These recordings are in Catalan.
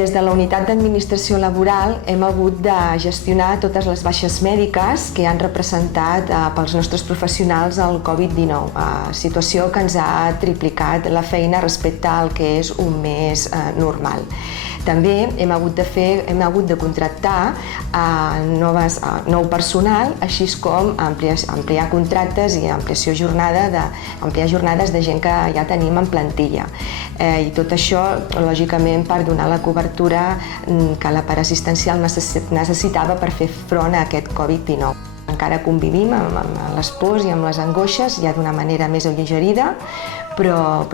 Des de la unitat d'administració laboral hem hagut de gestionar totes les baixes mèdiques que han representat pels nostres professionals el Covid-19, situació que ens ha triplicat la feina respecte al que és un mes normal. També hem hagut de contractar nou personal, així com ampliar contractes i ampliar jornades de gent que ja tenim en plantilla. I tot això, lògicament, per donar la cobertura que la part assistencial necessitava per fer front a aquest Covid-19. Encara convivim amb les pors i amb les angoixes, ja d'una manera més allegerida, però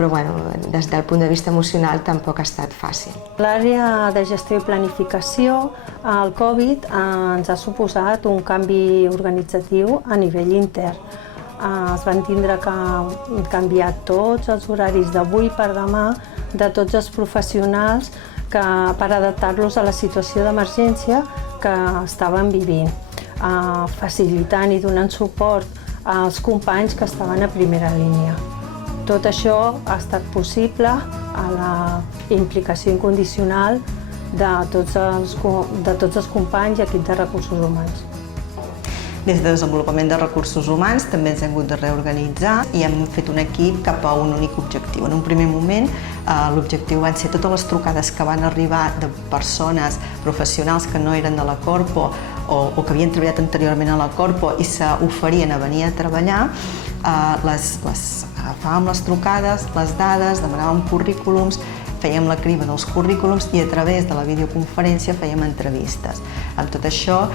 des del punt de vista emocional tampoc ha estat fàcil. L'àrea de gestió i planificació, el Covid ens ha suposat un canvi organitzatiu a nivell intern. Es van tindre que canviar tots els horaris d'avui per demà de tots els professionals per adaptar-los a la situació d'emergència que estaven vivint, facilitant i donant suport als companys que estaven a primera línia. Tot això ha estat possible a la implicació incondicional de tots els companys i equip de recursos humans. Des de desenvolupament de recursos humans també ens hem hagut de reorganitzar i hem fet un equip cap a un únic objectiu. En un primer moment l'objectiu van ser totes les trucades que van arribar de persones professionals que no eren de la Corpo o que havien treballat anteriorment a la Corpo i s'oferien a venir a treballar. Agafàvem les trucades, les dades, demanàvem currículums, fèiem la criba dels currículums i a través de la videoconferència fèiem entrevistes. Amb tot això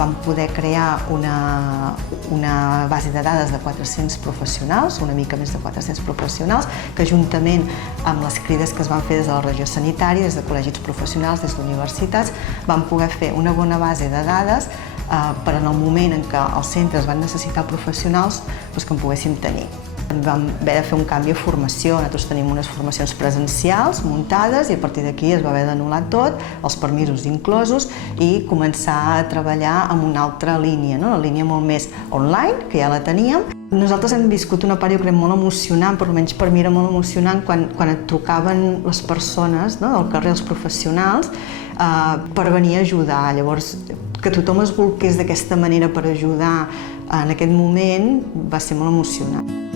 vam poder crear una base de dades de 400 professionals, una mica més de 400 professionals, que juntament amb les crides que es van fer des de la regió sanitària, des de col·legis professionals, des d'universitats, vam poder fer una bona base de dades per en el moment en què els centres van necessitar professionals que en poguéssim tenir. Vam haver de fer un canvi de formació. Nosaltres tenim unes formacions presencials muntades i a partir d'aquí es va haver d'anul·lar tot, els permisos inclosos, i començar a treballar amb una altra línia, la línia molt més online, que ja la teníem. Nosaltres hem viscut una part, jo crec, molt emocionant, per almenys per mi era molt emocionant, quan et trucaven les persones del carrer, els professionals, per venir a ajudar. Llavors, que tothom es bolqués d'aquesta manera per ajudar en aquest moment va ser molt emocionant.